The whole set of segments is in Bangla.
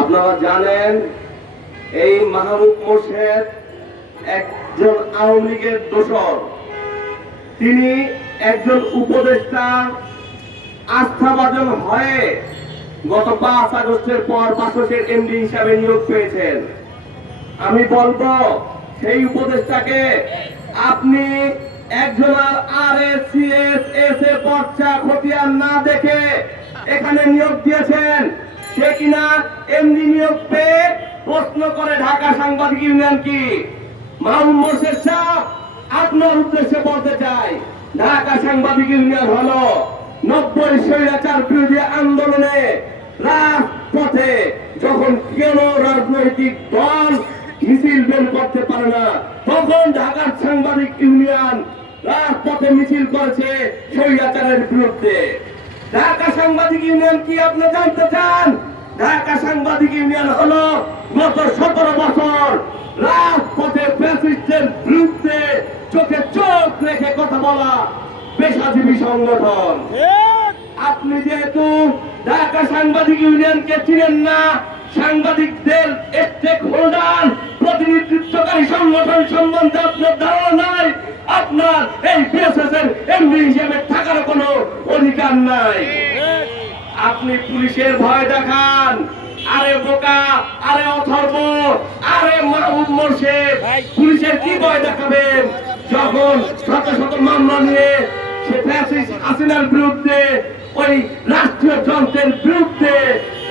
আপনারা জানেন এই মাহমুদ মোর্শেদ একজন আওয়ামী লীগের দোসর। তিনি একজন উপদেষ্টা আস্থাভাজন হয়ে গত 5 আগস্টের পর বাসসের এমডি হিসাবে নিয়োগ পেয়েছেন। আমি বলবো সেই উপদেষ্টাকে আপনি একজন RSCS এর পর্চা খতিয়ান না দেখে এখানে নিয়োগ দিয়েছেন। সে কিনা এমডি নিয়োগ পেয়ে প্রশ্ন করে ঢাকা সাংবাদিক ইউনিয়ন কি। মাহমুদ মোর্শেদ সাহেব, আপনার উদ্দেশ্যে বলতে চাই, ঢাকা সাংবাদিক ইউনিয়ন হলো 90 স্বৈরাচার বিরোধী আন্দোলনে রাজপথে যখন কোন রাজনৈতিক দল মিছিল বের করতে পারে না, তখন ঢাকার সাংবাদিক ইউনিয়ন রাজপথে মিছিল করেছে স্বৈরাচারের বিরুদ্ধে। ঢাকা সাংবাদিক ইউনিয়ন কি আপনি জানতে চান? ঢাকা সাংবাদিক ইউনিয়ন হলো গত 17 বছর রাজপথে ফ্যাসিস্টের বিরুদ্ধে চোখে চোখ রেখে কথা বলা পেশাজীবী সংগঠন। আপনি যেহেতু ঢাকা সাংবাদিক ইউনিয়নকে চিনেন না, সাংবাদিকদের স্টেক হোল্ডার প্রতিনিধিত্বকারী সংগঠন সম্বন্ধে আপনার ধারণা নাই, আপনার এই বিএসএস এর এমডি হিসেবে থাকার কোনো অধিকার নাই। আপনি পুলিশের ভয় দেখান। আরে বোকা, আরে অথর্ব, আরে মাহমুদ মোর্শেদ, পুলিশের কি ভয় দেখাবেন যখন শত শত মামলা নিয়ে সে ফ্যাসিস্ট হাসিনার বিরুদ্ধে, ওই রাষ্ট্রীয় যন্ত্রের বিরুদ্ধে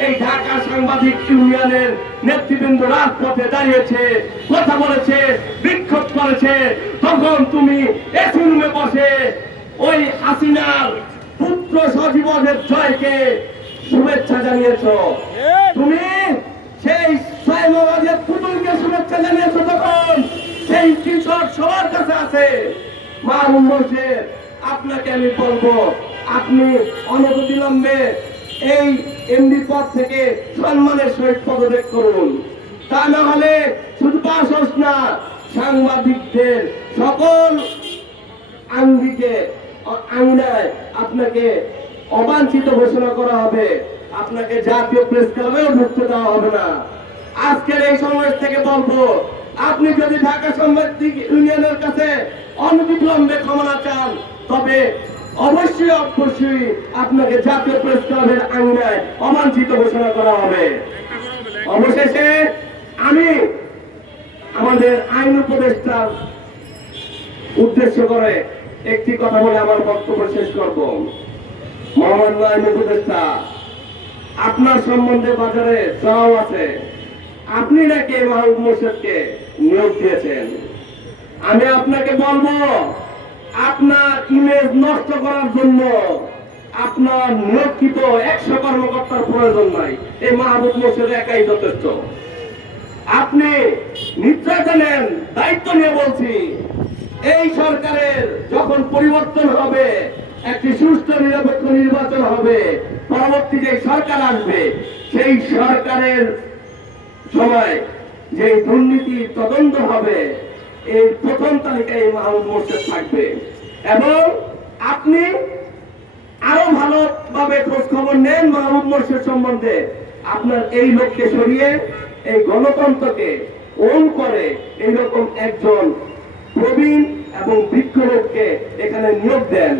এই ঢাকা সাংবাদিক ইউনিয়নের নেতৃবৃন্দ রাজপথে দাঁড়িয়েছে, কথা বলেছে, বিক্ষোভ করেছে, তখন তুমি এসি রুমে বসে ওই হাসিনার পুত্র সজীবনের জয়কে শুভেচ্ছা জানিয়েছ। তুমি সেই সাইমবাজের পুতুলকে শুভেচ্ছা জানিয়েছ, তখন সেই কিশোর সবার কাছে আছে। মাহমুদ মোর্শেদ, আপনাকে আমি বলবো, আপনি অনতিবিলম্বে এই এমডি পদ থেকে সম্মানের সহিত পদত্যাগ করুন। তা না হলে শুধু বাসস না, সাংবাদিকদের সকল আঙ্গিনায় আপনাকে অবাঞ্ছিত ঘোষণা করা হবে, আপনাকে জাতীয় প্রেস ক্লাবেও ঢুকতে দেওয়া হবে না। আজকের এই সমাবেশ থেকে বলবো, আপনি যদি ঢাকা সাংবাদিক ইউনিয়নের কাছে অনতিবিলম্বে ক্ষমা চান, তবে অবশ্যই আপনাকে জাতীয় প্রেস ক্লাবের আঙ্গিনায় অবাঞ্ছিত ঘোষণা করা হবে। অবশেষে আমি আমাদের আইন উপদেষ্টার উদ্দেশ্য করে একটি কথা বলে আমার বক্তব্য শেষ করব। মহামান্য আইন উপদেষ্টা, আপনার সম্বন্ধে বাজারে চাওয়া আছে, আপনি নাকি মাহমুদ মোর্শেদকে নিয়োগ দিয়েছেন। আমি আপনাকে বলবো, আপনার ইমেজ নষ্ট করার জন্য আপনার নিয়োগকৃত 100 কর্মকর্তার প্রয়োজন নাই। এই মাহমুদ মোর্শেদ একাই যথেষ্ট। আপনি নিশ্চয়তা নেন, দায়িত্ব নিয়ে বলছি, এই সরকারের যখন পরিবর্তন হবে, একটি সুষ্ঠু নিরপেক্ষ নির্বাচন হবে, পরবর্তী যে সরকার আসবে, সেই সরকারের সময় যে দুর্নীতি তদন্ত হবে, এই প্রথম তালিকায় মাহমুদ মোর্শেদ থাকবে। এবং আপনি আরো ভালোভাবে খোঁজ খবর নেন মাহমুদ মোর্শেদ সম্বন্ধে। আপনার এই লোককে সরিয়ে এই গণতন্ত্রকে ওন করে এইরকম একজন প্রবীণ এবং বিজ্ঞ লোককে এখানে নিয়োগ দেন।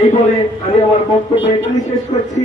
এই বলে আমি আমার বক্তব্য এখানে শেষ করছি।